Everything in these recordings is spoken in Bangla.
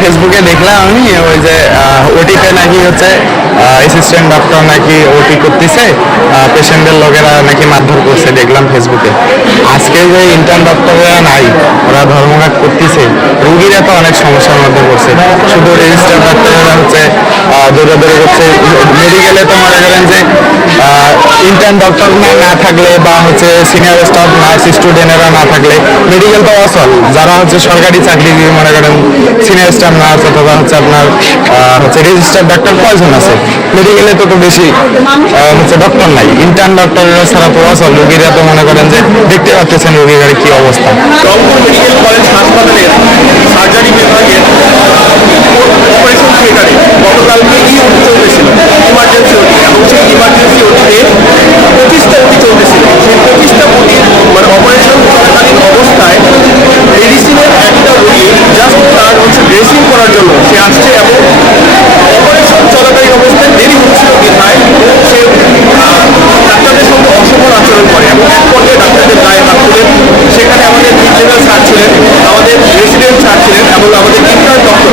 ফেসবুকে দেখলাম আমি ওই যে ওটিতে নাকি হচ্ছে অ্যাসিস্ট্যান্ট ডক্টর নাকি ওটি করতেছে, পেশেন্টদের লোকেরা নাকি মারধর করছে দেখলাম ফেসবুকে। আজকে যে ইন্টার্ন ডক্টররা নাই, ওরা ধর্মঘট করতেছে, রুগীরা তো অনেক সমস্যার মধ্যে পড়ছে। শুধু রেজিস্টার ডাক্তাররা হচ্ছে দৌড়াদৌড়ি করছে। মেডিকেলে তো মনে করেন যে ইন্টার্ন ডক্টর না থাকলে বা হচ্ছে সিনিয়র স্টাফ নার্স স্টুডেন্টেরা না থাকলে মেডিকেল তো অচল। যারা হচ্ছে সরকারি চাকরিজীবী মনে করেন সিনিয়র স্টাফ নার্স অথবা হচ্ছে আপনার হচ্ছে রেজিস্টার ডাক্তার কয়জন আছে মেডিকেলে? তো বেশি হচ্ছে ডক্টর নাই, ইন্টার্ন ডক্টরেরা ছাড়া তো অচল। রোগীরা তো মনে করেন যে দেখতে পাচ্ছেন রোগীর কি অবস্থা। রংপুর মেডিকেল কলেজ হাসপাতালের সার্জারি বিভাগের অপারেশন থিয়েটারে গতকালকে ওটি চলতেছিল, ইমার্জেন্সি ওটি, এবং সেই ইমার্জেন্সি ওটিতে 25টা ওটি চলতেছিল। সেই 25টা ওটির মানে অপারেশন চলাকালীন অবস্থায় মেডিসিনের একটা রোগী জাস্ট তার হচ্ছে ড্রেসিং করার জন্য সে আসছে, এবং অপারেশন চলাকালীন অবস্থায় দেরি হচ্ছিল বিধায় সে ডাক্তারদের সঙ্গে অসম্মান আচরণ করে এবং এক পর্যায়ে ডাক্তারদের গায়ে হাত তোলেন। সেখানে আমাদের প্রিন্সিপাল স্যার ছিলেন, আমাদের রেসিডেন্ট স্যার ছিলেন এবং আমাদের ইন্টার্ন ডক্টর,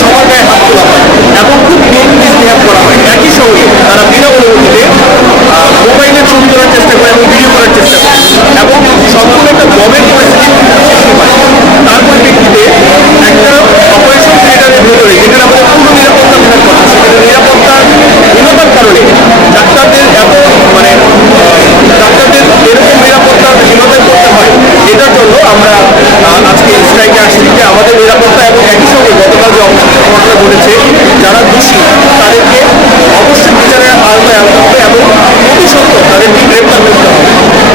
সবার গায়ে হাত তোলা হয় এবং খুব মিসবিহেভ করা হয়। একই সঙ্গে তারা বিনা অনুমতিতে মোবাইলে ছবি তোলার চেষ্টা করে এবং ভিডিও করার চেষ্টা করে এবং সম্পূর্ণ একটা গভর্নমেন্ট পরিস্থিতি সৃষ্টি হয়। তার পরিপ্রেক্ষিতে একটা অপারেশন থিয়েটারের ভেতরে যেখানে আমাদের পূর্ণ নিরাপত্তা থাকার কথা, সেখানে নিরাপত্তার হীনতার কারণে ডাক্তারদের এত মানে ডাক্তারদের এরকম নিরাপত্তার হীনতায় করতে হয়। এটার জন্য আমরা আজকে স্ট্রাইকে আসছি যে আমাদের নিরাপত্তা এবং একই সঙ্গে গতকাল যে ঘটনা ঘটেছে যারা দোষী তাদেরকে অবশ্যই বিচারের আওতায় আনতে হবে এবং অতি সত্ত্বর তাদেরকে গ্রেপ্তার করতে হবে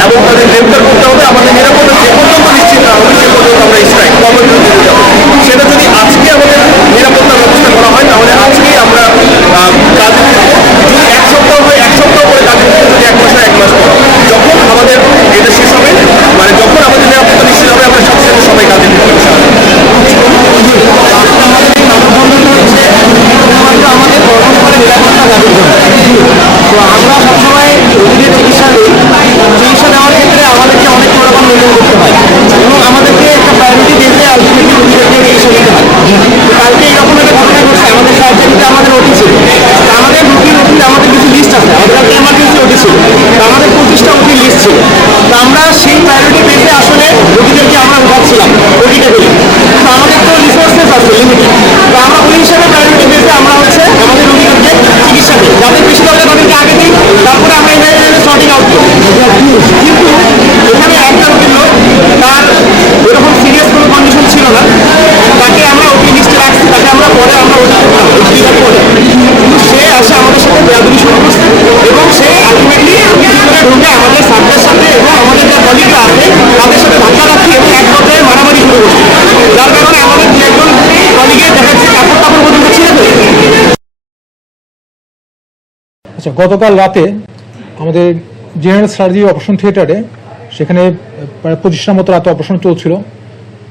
এবং তাদের গ্রেপ্তার করতে হবে। আমাদের নিরাপত্তা যে পর্যন্ত নিশ্চিত না হবে সে পর্যন্ত আমরা স্ট্রাইক কর্মসূচি দিতে যাবো। সেটা যদি আজকে আমাদের নিরাপত্তার ব্যবস্থা করা হয় তাহলে আজকেই আমরা কাজ যদি এক সপ্তাহ হয়, এক সপ্তাহ পরে কাজ করতে, যদি এক মাস হয়, এক মাস পর যখন আমাদের এটা শেষ হবে, মানে যখন আমাদের নিরাপত্তা নিশ্চিত হবে, আমরা সাথে সাথে সবাই কাজে ফিরতে পারবো। আমাদের গঠন করে নিরাপত্তা দাবি করে। তো আমরা সবসময় রোগীদের চিকিৎসা নেওয়ার ক্ষেত্রে আমাদেরকে অনেক রকম নিয়ম করতে হয় এবং আমাদেরকে একটা প্রায়োরিটি দিতে আলটিমেটলি রোগীদেরকে চিকিৎসা দিতে হয়। তো কালকে এইরকম একটা ঘটনা ঘটছে, আমাদের সার্জারিতে আমাদের ওটি ছিল, আমাদের রুগীর আমাদের কিছু লিস্ট আছে, আমাদের একটা এমার্জেন্সি ওটি ছিল, আমাদের 25টা ওটি লিস্ট ছিল। তো আমরা সেই প্রায়োরিটি বেসে আসলে রোগীদেরকে আমরা উঠাচ্ছিলাম ওটিটা করি। তো আমাদের তো রিসোর্সেস আছে লিমিটেড, তো আমরা ওই হিসাবে প্রায়োরিটি বেসে আমরা হচ্ছে আমাদের রোগীদেরকে চিকিৎসা দিই, যাদের বেশি দরকার তাদেরকে আগে দিই, তারপরে আমরা এখানে সর্টিং আউট করি। কিন্তু এখানে একটা রোগীর লোক তার এরকম সিরিয়াস কোনো কন্ডিশন ছিল না, তাকে আমরা ওটি লিস্টে রাখছি, তাকে আমরা পরে আমরা ওটি করলাম পরে, কিন্তু সে আসে আমাদের সাথে বেয়াদবি শুরু করছে এবং সে আলটিমেটলি ঢুকে আমাদের সার্জের সাথে এবং আমাদের যে কলিগরা আছে তাদের সাথে ধাক্কা রাখছি এবং এক পর্যায়ে মারামারি শুরু করছে, যার কারণে আমাদের দু একজন কলিগের দেখা যাচ্ছে কাপড় টাপড় পর্যন্ত ছিঁড়ে ফেলেছে। আচ্ছা, গতকাল রাতে আমাদের জেনারেল সার্জারি অপারেশন থিয়েটারে সেখানে প্রায় 25টার মতো রাতে অপারেশন চলছিল।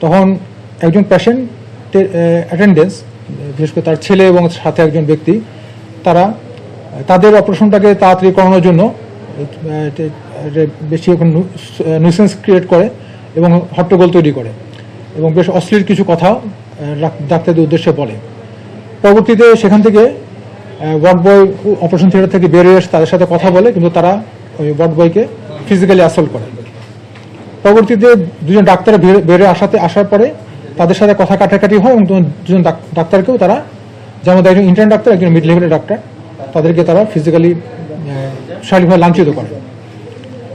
তখন একজন পেশেন্টের অ্যাটেন্ডেন্স, বিশেষ করে তার ছেলে এবং সাথে একজন ব্যক্তি, তারা তাদের অপারেশনটাকে তাড়াতাড়ি করানোর জন্য বেশি এখন নিউসেন্স ক্রিয়েট করে এবং হট্টগোল তৈরি করে এবং বেশ অশ্লীল কিছু কথাও ডাক্তারদের উদ্দেশ্যে বলে। পরবর্তীতে সেখান থেকে ওয়ার্ড বয় অপারেশন থিয়েটার থেকে বেরিয়ে এসে তাদের সাথে কথা বলে, কিন্তু তারা ওই ওয়ার্ড বয়কে ফিজিক্যালি অ্যাসল্ট করে। পরবর্তীতে দুজন ডাক্তার বেরিয়ে আসার পরে তাদের সাথে কথা কাটাকাটি হয় এবং দুজন ডাক্তারকেও তারা, যেমন একজন ইন্টার্ন ডাক্তার, একজন মিড লেভেলের ডাক্তার, তাদেরকে তারা ফিজিক্যালি শারীরিকভাবে লাঞ্ছিত করে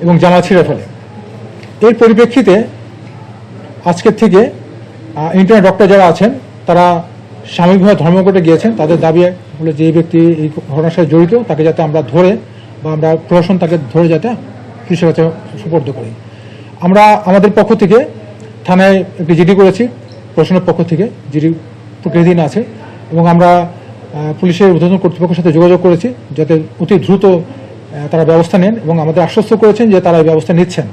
এবং জামা ছিঁড়ে ফেলে। এর পরিপ্রেক্ষিতে আজকের থেকে ইন্টার্ন ডক্টর যারা আছেন তারা সাময়িকভাবে ধর্মঘটে গিয়েছেন। তাদের দাবি হলো যে এই ব্যক্তি এই ঘটনার সাথে জড়িত, তাকে যাতে আমরা ধরে বা আমরা প্রশাসন তাকে ধরে যাতে পুলিশের কাছে সুপর্দ করি। আমরা আমাদের পক্ষ থেকে থানায় একটি জিডি করেছি, প্রশাসনের পক্ষ থেকে জিডি প্রকৃতিদিন আছে এবং আমরা পুলিশের ঊর্ধ্বতন কর্তৃপক্ষের সাথে যোগাযোগ করেছি যাতে অতি দ্রুত তারা ব্যবস্থা নেন এবং আমাদের আশ্বস্ত করেছেন যে তারা এই ব্যবস্থা নিচ্ছেন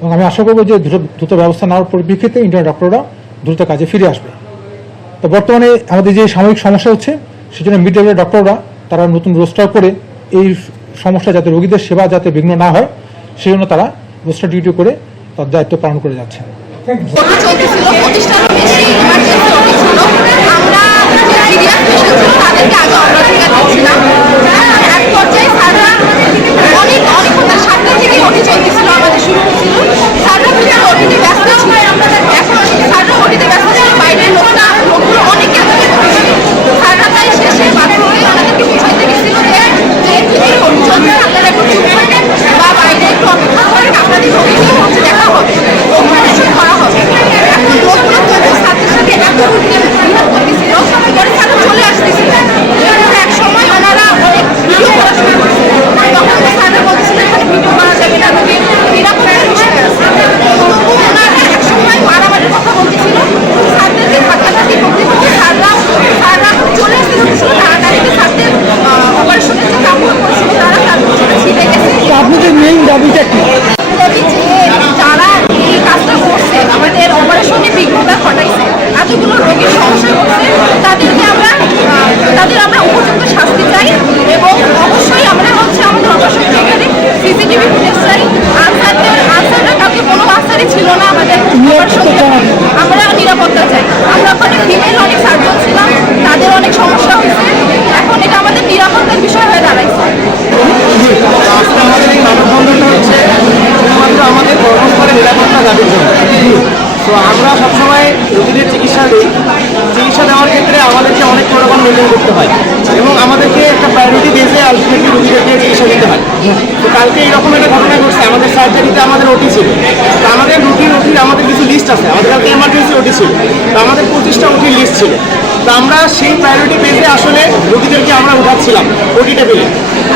এবং আমি আশা করব যে দ্রুত ব্যবস্থা নেওয়ার পরিপ্রেক্ষিতে ইন্টার্ন ডক্টররা দ্রুত কাজে ফিরে আসবে। তো বর্তমানে আমাদের যে সাময়িক সমস্যা হচ্ছে সেজন্য মিড লেভেলের ডক্টররা তারা নতুন রোস্টার করে এই সমস্যা যাতে রোগীদের সেবা যাতে বিঘ্ন না হয় সেই জন্য তারা রোস্টার ডিউটি করে তার দায়িত্ব পালন করে যাচ্ছে। রোগীর সমস্যা হচ্ছে তাদের আমরা উপযুক্ত শাস্তি চাই এবং অবশ্যই আমরা হচ্ছে আমাদের অবশ্যই এখানে সিসিটিভি ফুটেজ চাই। আনসারটা কাউকে কোনো আনসারই ছিল না আমাদের আমরা নিরাপত্তা চাই। আমরা ওখানে ফিমেল অনেক সার্জন ছিলাম, তাদের অনেক সমস্যা হয়েছে, এখন এটা আমাদের নিরাপত্তার বিষয় হয়ে দাঁড়াইছে। আজকে আমাদের এই মানববন্ধনটা হচ্ছে শুধুমাত্র আমাদের কর্মস্থলে নিরাপত্তা দাবির জন্য। তো আমরা সবসময় রোগীদের চিকিৎসা দিই, চিকিৎসা দেওয়ার ক্ষেত্রে আমাদেরকে অনেক প্রোটোকল মেনটেন করতে হয় এবং আমাদেরকে একটা প্রায়োরিটি বেসে আলটিমেটলি রোগীদেরকে চিকিৎসা দিতে হয়। তো কালকে এইরকম একটা ঘটনা ঘটছে, আমাদের সার্জারিতে আমাদের ওটি ছিল। তো আমাদের রুটির আমাদের কিছু লিস্ট আছে, আমাদের কালকে এমার্জেন্সি ওটি ছিল, তো আমাদের 25টা ওটির লিস্ট ছিল। তো আমরা সেই প্রায়োরিটি বেসে আসলে রোগীদেরকে আমরা উঠাচ্ছিলাম ওটি টেবিলে।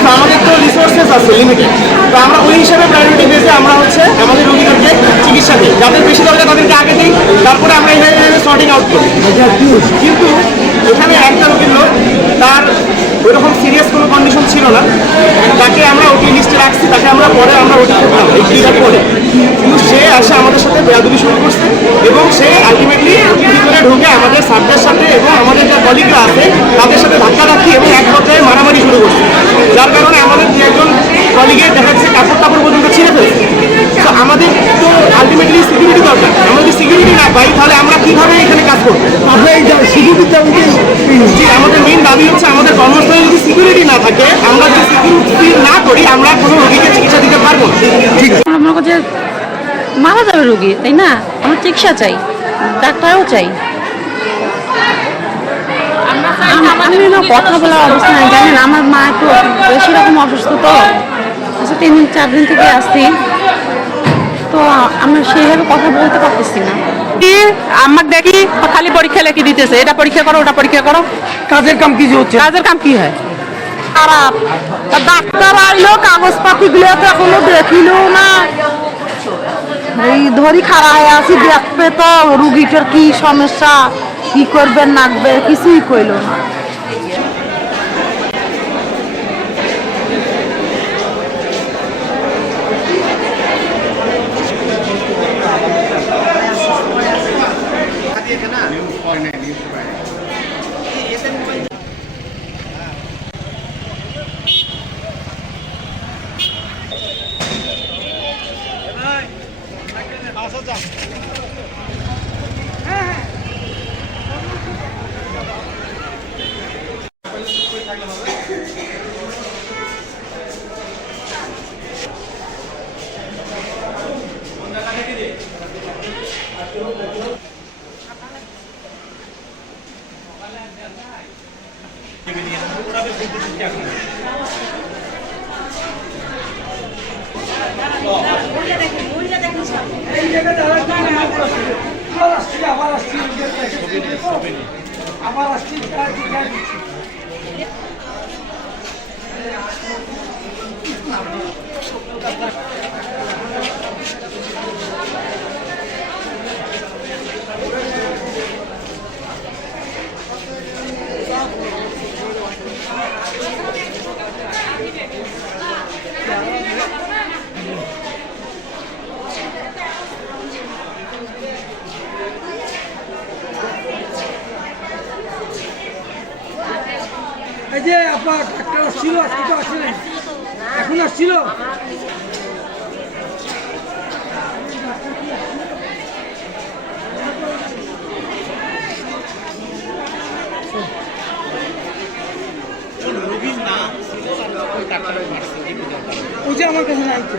তো আমাদের তো রিসোর্সেস আছে লিমিটেড, তো আমরা ওই হিসাবে প্রায়োরিটি বেসে আমরা হচ্ছে আমাদের রোগীদেরকে চিকিৎসা দিই, যাদের বেশি দরকার তাদেরকে আগে দিই, তারপরে আমরা এইভাবে সর্টিং আউট করি। কিন্তু এখানে একটা রোগীর লোক, তার ওইরকম সিরিয়াস কোনো কন্ডিশন ছিল না, তাকে আমরা ওটি লিস্টে রাখছি, তাকে আমরা পরে আমরা ওটি করতাম এই ক্লিয়ার করে। কিন্তু সে আসে আমাদের সাথে বেয়াদবি শুরু করছে এবং সে আলটিমেটলি ভিতরে ঢুকে আমাদের সাবজেক্টের সাথে এবং আমাদের যে কলিগরা আছে তাদের সাথে ধাক্কাধাক্কি এবং এক পর্যায়ে মারামারি শুরু করছে, যার কারণে আমাদের যে একজন কলিগের দেখা যাচ্ছে কাপড় টাপড় পর্যন্ত ছিঁড়ে ফেলছে। তো আমাদের তো আলটিমেটলি সিকিউরিটি দরকার, আমরা যদি সিকিউরিটি না পাই তাহলে আমরা কীভাবে এখানে কাজ করবো? জি, আমাদের মেইন দাবি হচ্ছে আমাদের কর্মস্থলে যদি সিকিউরিটি না থাকে, আমরা যদি সিকিউরিটি না করি, আমরা কোনো রোগীকে চিকিৎসা দিতে পারবো না। ঠিক মনে করছে মারা যাবে রোগী, তাই না? আমরা চিকিৎসা চাই, ডাক্তারও চাই। আমি না কথা বলার অবস্থা নাই, জানেন আমার মা একটু বেশি রকম অসুস্থ, তো 3-4 দিন থেকে আসছি, তো আমি সেইভাবে কথা বলতে পারতেছি না। আমাকে দেখি খালি পরীক্ষা লেখি দিতেছে, এটা পরীক্ষা করো ওটা পরীক্ষা করো, কাজের কাম কি হচ্ছে? কাজের কাম কি হয়? খারাপ ডাক্তার আইলো, কাগজপাতি গুলো তো এখনো দেখিলো না, এই ধরি খারাপ হয়ে আছি, দেখবে তো রুগীটার কি সমস্যা, কি করবে নাকবে, কিছুই কইলো না। এই যে আপনার ডাক্তার আসছিল, আজকে তো আসে নাই, এখন আসছিল। ওই যে আমার কাছে নাই তো।